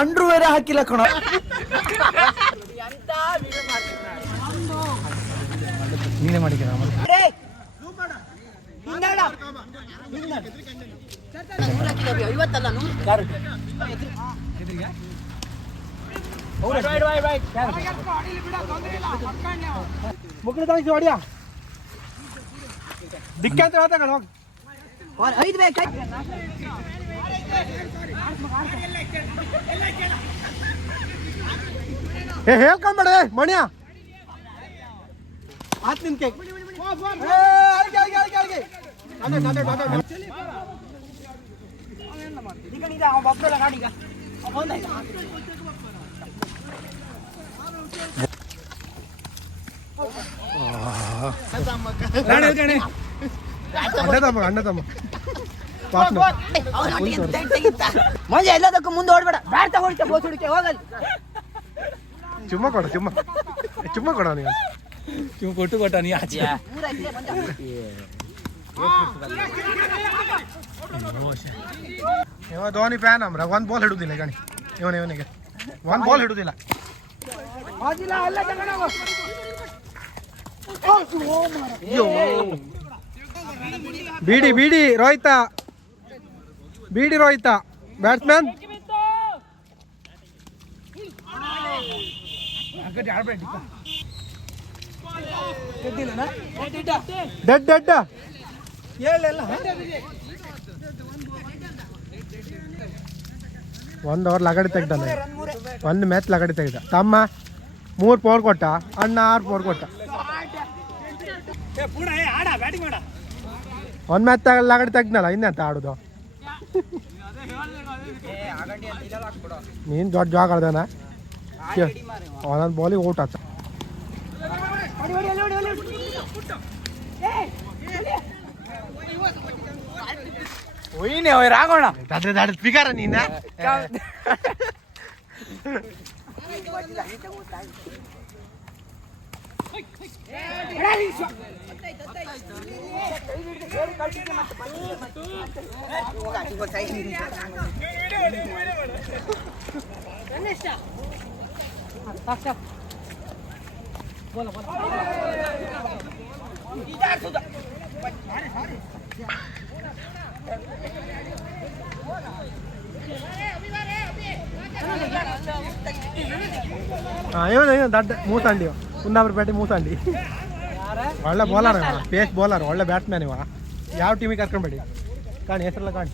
ಅಂಡ್ರು ಬೇರೆ ಹಾಕಿಲ್ಲ ಕಣ ನೀನೇ ಮಾಡಿಕ ಇವತ್ತಲ್ಲ ಮುಗ್ಳು ತಗಿಸಿ ಹೊಡಿಯ ದಿಕ್ಕ ಅಂತ ಹೇಳ್ತಾ ಕಣ ಹೋಗಿ ಐದು ಬೇಕು ಏ ಹೇಳ್ಕೊಂಬೇಡ ಏ, ಮಣ್ಯ ಆತ್ ನಿನ್ ಕೈ ಏ, ಅಲ್ಗೆ, ಅಲ್ಗೆ, ಅಲ್ಗೆ, ಅಲ್ಗೆ. ಅದೇ, ಅದೇ, ಅದೇ, ಅದೇ. ರಾಣಿ, ರಾಣಿ. ಅಣ್ಣ ತಮ್ಮ ಅಣ್ಣ ತಮ್ಮ. ಮಂಜ ಎಲ್ಲದಕ್ಕೂ ಮುಂದೆ ಓಡ್ಬೇಡ. ಬ್ಯಾಟ್ ತಗೊಳ್ತೆ ಬೋಸ್ ಹುಡುಕೆ ಹೋಗಲ್ಲ ಚುಮ್ಮ ಕೊಡ ಚುಮ್ಮ. ಚುಮ್ಮ ಕೊಡ ನೀವು ಚುಮ್ಮ ಕೊಟ್ಟು ಕೊಟ್ಟ ನೀ ಆಚೆ. ಇವ ಧೋನಿ ಫ್ಯಾನ್ ಅಮ್ರ ಒಂದ್ ಬಾಲ್ ಹಿಡುದಿಲ್ಲ ಗಣಿ ಇವನ ಇವನಿಗೆ. ಒಂದ್ ಬಾಲ್ ಹಿಡುದಿಲ್ಲ. ಅಯ್ಯೋ. ಬೀಡಿ ಬೀಡಿ, ರೋಹಿತ. ಬೀಡಿ, ರೋಹಿತ. Batsman dead dead. ಒಂದು ಓವರ್ ಲಗಡಿ ತೆಗ್ದಾನ. ಒಂದು ಮ್ಯಾಚ್ ಲಗಡಿ ತೆಗ್ದ. ತಮ್ಮ, ಮೂರು ಪೋರ್ ಕೊಟ್ಟ. ಅಣ್ಣ ಆರು ಪೋರ್ ಕೊಟ್ಟ. ಒಂದು ಮ್ಯಾಚ್ ಲಗಡಿ ತೆಗ್ದಲ್ಲ ಇನ್ನೆಂತ ಆಡುದು ನೀನು ದೊಡ್ಡ ಜಾಗ ಆಡ್ದಾನ ಒಂದೊಂದು ಬಾಲಿಗೆ ಔಟ್ ಆತ ಒಯ್ನೆ ಒಯ್ ರಾಗೋಣ ಅದ್ರ ದಾಡ ಸ್ಪೀಕರ ನೀನ ಇವನು ಇವನು ದಡ್ಡ ಮೂಸಂಡಿ ಕುಂದಾಪುರಪೇಟೆ ಮೂಸಂಡಿ ಒಳ್ಳೆ ಬೌಲರ್ ಪೇಸ್ ಬೌಲರ್ ಒಳ್ಳೆ ಬ್ಯಾಟ್ಸ್ಮ್ಯಾನ್ ಇವ ಯಾವ ಟೀಮಿಗೆ ಕರ್ಕೊಂಬೇಡಿ ಕಾಣಿ ಹೆಸರೆಲ್ಲ ಕಾಣಿ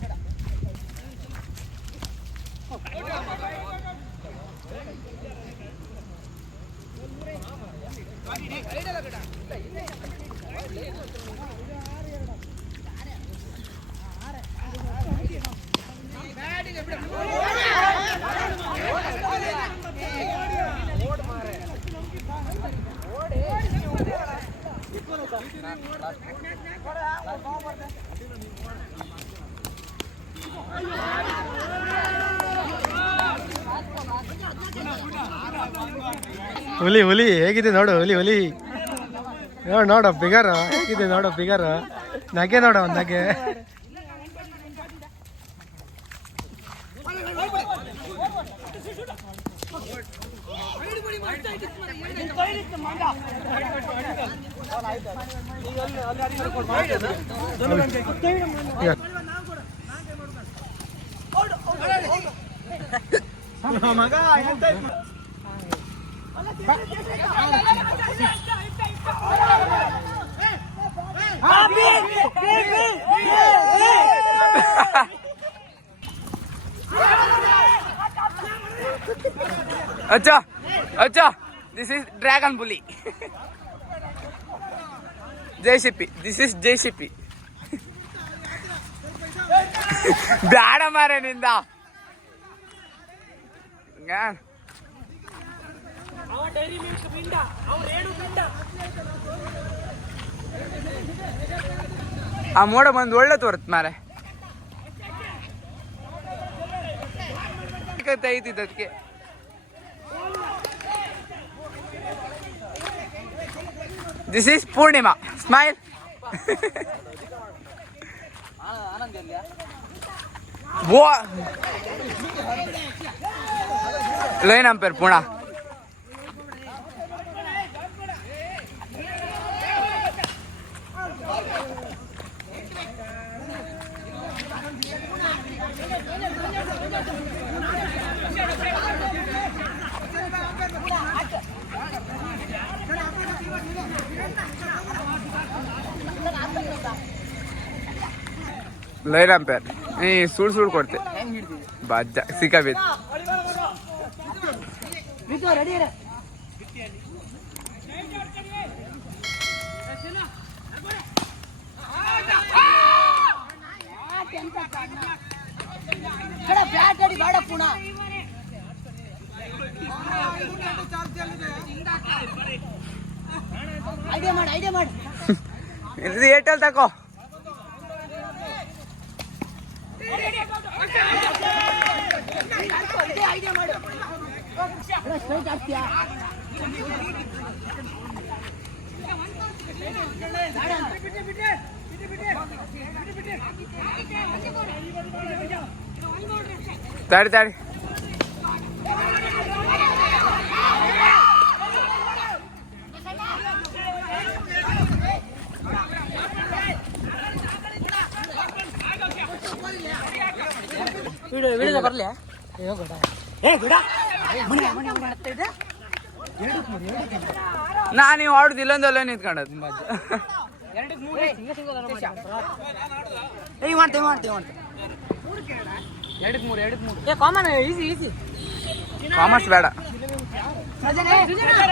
ಹುಲಿ ಹುಲಿ, ಹೇಗಿದೆ ನೋಡು, ಹುಲಿ ಹುಲಿ. ನೋಡು ನೋಡು ಬಿಗಾರ ಹೇಗಿದೆ ನೋಡು ಬಿಗಾರ ನಗೆ ನೋಡು ಒಂದು ನಗೆ. ಮಗ अच्छा अच्छा this is dragon bully JCP this is JCP ಬ್ಯಾಡ ಮಾರೆ ನಿಂದ. ಆ ಮೋಡ ಬಂದು ಒಳ್ಳೆ ತೋರುತ್ತೆ ಮಾರೆ. ಐತಿದ್ದಕ್ಕೆ ದಿಸ್ ಈಸ್ ಪೂರ್ಣಿಮಾ ಸ್ಮೈಲ್ ಬೋ ಲೈನ್ ಅಂಪೇರ್ ಪುಣ Line umpire ನೀ ಸುಳ್ ಸುಳ್ ಕೊಡ್ತೆ. ಬೇಡ ಪುಣ ಐಡಿಯಾ ಮಾಡಿ ಐಡಿಯಾ ಮಾಡಿ. ಏರ್ಟೆಲ್ ತಕೋ. ಆಗ್ತೀಯಾ ತಾಡಿ. ಬರಲಿ. ಏ ಮನೆ ಮನೆ ನಾ ನೀವು ಆಡುದು ಇಲ್ಲೊಂದಲ್ಲ ನಿಂತ್ಕೊಂಡದ್ ಏ ಮಾಡ್ತೇವೆ ಮಾಡ್ತೇವೆ ಮಾಡ್ತೇವೆ ಏ ಕಾಮನ್ ಈಸಿ ಈಸಿ. ಕಾಮರ್ಸ್ ಬೇಡ.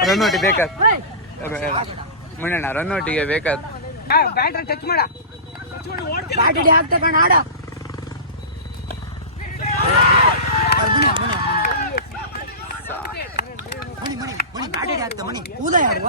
ರನ್ನೋಟಿ ಬೇಕಾದ ಮುನ್ನಣ್ಣ ರನ್ನೋಟಿಗೆ ಬೇಕಾದ ಬ್ಯಾಟ್ರಿ ಟಚ್ ಮಾಡ. ಬ್ಯಾಟ್ರಿ